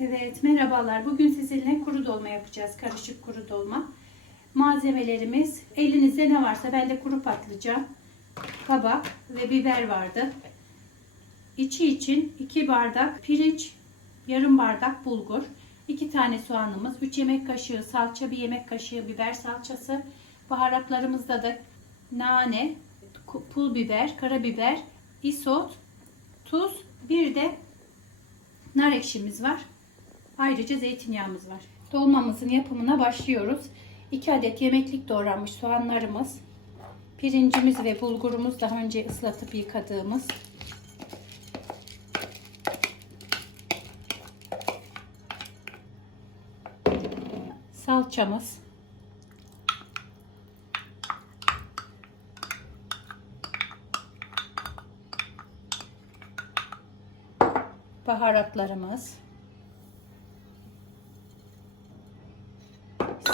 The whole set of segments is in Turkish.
Evet merhabalar. Bugün sizinle kuru dolma yapacağız. Karışık kuru dolma. Malzemelerimiz elinizde ne varsa bende kuru patlıcan, kabak ve biber vardı. İçi için 2 bardak pirinç, yarım bardak bulgur, 2 tane soğanımız, 3 yemek kaşığı salça, 1 yemek kaşığı biber salçası. Baharatlarımızda da nane, pul biber, karabiber, isot, tuz, bir de nar ekşimiz var. Ayrıca zeytinyağımız var. Dolmamızın yapımına başlıyoruz. 2 adet yemeklik doğranmış soğanlarımız, pirincimiz ve bulgurumuz daha önce ıslatıp yıkadığımız. Salçamız. Baharatlarımız.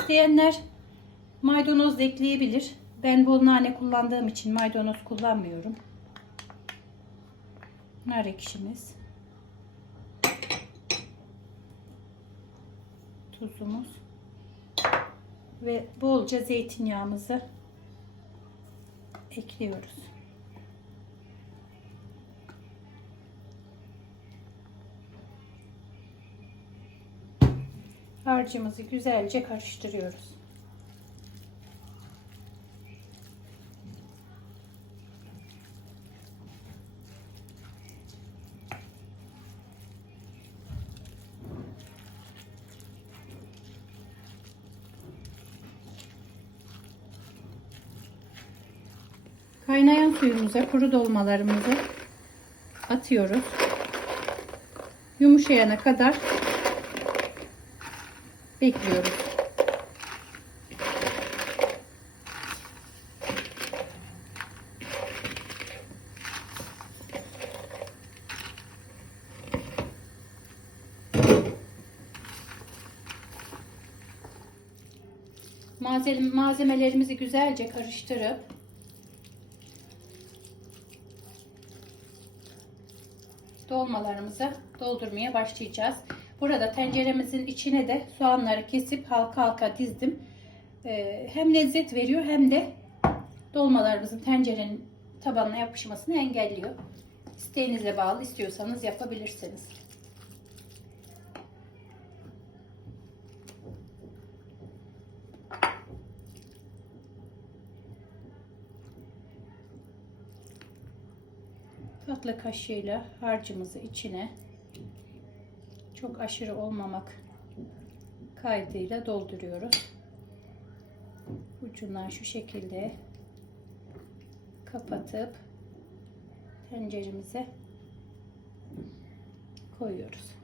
İsteyenler maydanoz da ekleyebilir. Ben bol nane kullandığım için maydanoz kullanmıyorum. Nar ekşimiz. Tuzumuz. Ve bolca zeytinyağımızı ekliyoruz. Harcımızı güzelce karıştırıyoruz. Kaynayan suyumuza kuru dolmalarımızı atıyoruz. Yumuşayana kadar bekliyoruz. Malzeme- Malzemelerimizi güzelce karıştırıp dolmalarımızı doldurmaya başlayacağız. Burada tenceremizin içine de soğanları kesip halka halka dizdim. Ee, hem lezzet veriyor hem de dolmalarımızın tencerenin tabanına yapışmasını engelliyor. İsteğinize bağlı istiyorsanız yapabilirsiniz. Tatlı kaşığıyla harcımızı içine çok aşırı olmamak kaydıyla dolduruyoruz. Ucundan şu şekilde kapatıp tenceremize koyuyoruz.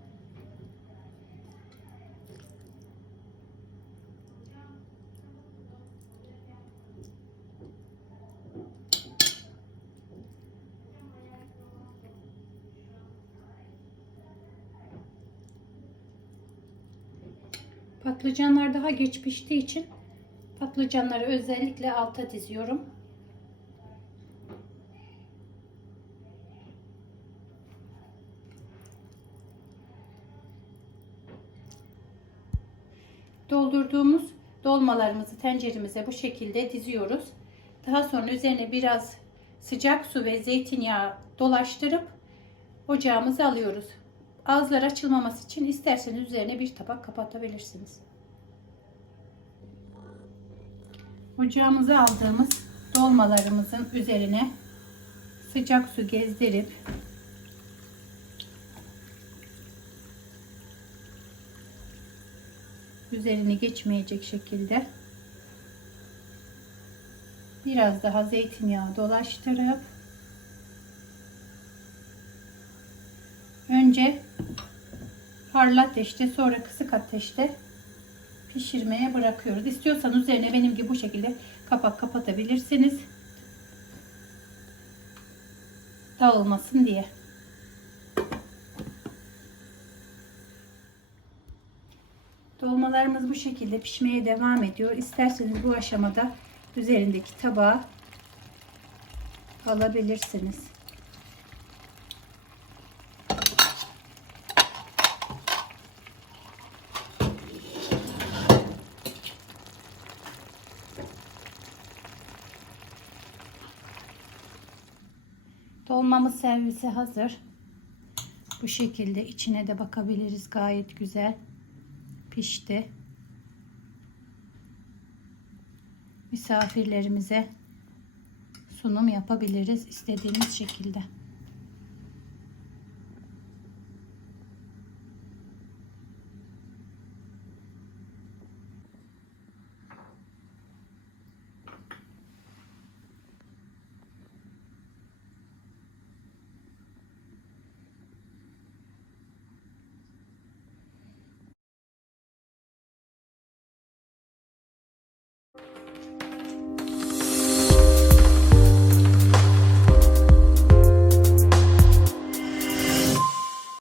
Patlıcanlar daha geç piştiği için patlıcanları özellikle alta diziyorum. Doldurduğumuz dolmalarımızı tenceremize bu şekilde diziyoruz. Daha sonra üzerine biraz sıcak su ve zeytinyağı dolaştırıp ocağımıza alıyoruz. Ağızlar açılmaması için isterseniz üzerine bir tabak kapatabilirsiniz. Ocağımıza aldığımız dolmalarımızın üzerine sıcak su gezdirip üzerini geçmeyecek şekilde biraz daha zeytinyağı dolaştırıp önce harlı ateşte sonra kısık ateşte pişirmeye bırakıyoruz. İstiyorsanız üzerine benim gibi bu şekilde kapak kapatabilirsiniz. Dağılmasın diye. Dolmalarımız bu şekilde pişmeye devam ediyor. İsterseniz bu aşamada üzerindeki tabağa alabilirsiniz. Dolmamız servise hazır. Bu şekilde içine de bakabiliriz. Gayet güzel pişti. Misafirlerimize sunum yapabiliriz istediğimiz şekilde.